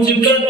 நீ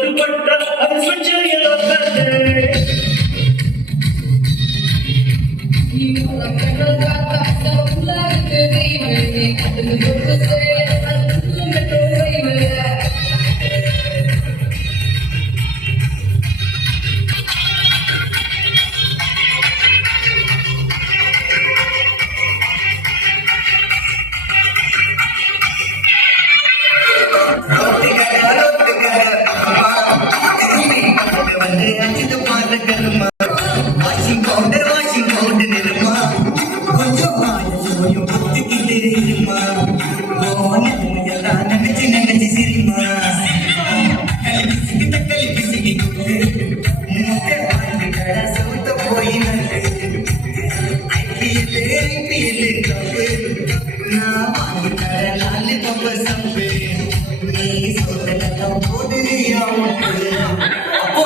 கொஞ்சம் புத்துக்கிட்டு இருமா எல்லாம் நினைச்சு நினைச்சு சிரிமா கலிபிசிக்கு கலிபிசிக்கு கூட்டு மூட்டை வாங்கி கடை சவுத்த போய் ஐபிஎல் ஐபிஎல் கப்பு நான் வாங்கி தர நாலு பம்பு சம்பு நீ சொல்ல போதுரியா அப்போ